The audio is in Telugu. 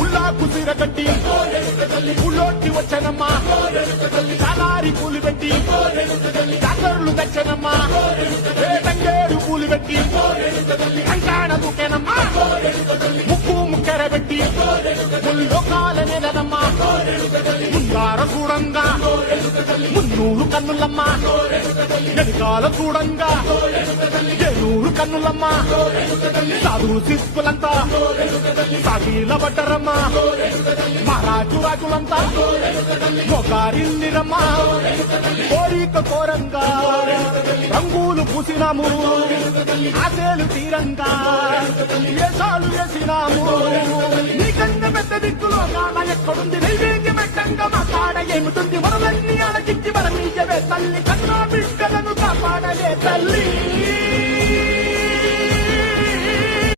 ఉల్లాకు సిరగట్టి ఉల్లోట్టి వచ్చనమ్మా చాలారి పూలు పెట్టి జాతరలు తెచ్చనమ్మా తంగేడు పూలు పెట్టి కంకాణ దూకేనమ్మా ముక్కు ముక్కెర పెట్టి ముల్లోకాల నెలనమ్మా ముందార చూడంగా మున్నూరు కన్నులమ్మా వెనకాల చూడంగా ఏనూరు కన్నులమ్మా సాధువు శిస్తులంతా సాగిల పడ్డరమ్మా మహారాజు రాజులంతా మొగారిల్లిరమ్మా కోరిక కోరంగా రంగులు పూసినాము ఆశలు తీరంగా వేషాలు వేసినాము నీకన్నా పెద్ద దిక్కులో కాన ఎక్కడుంది నైవేద్యం పెట్టంగా మా కాడ ఏమిటుంది మనలన్నీ అడగించి మన మీయవే తల్లి కన్నా బిడ్డలను కాపాడలే తల్లి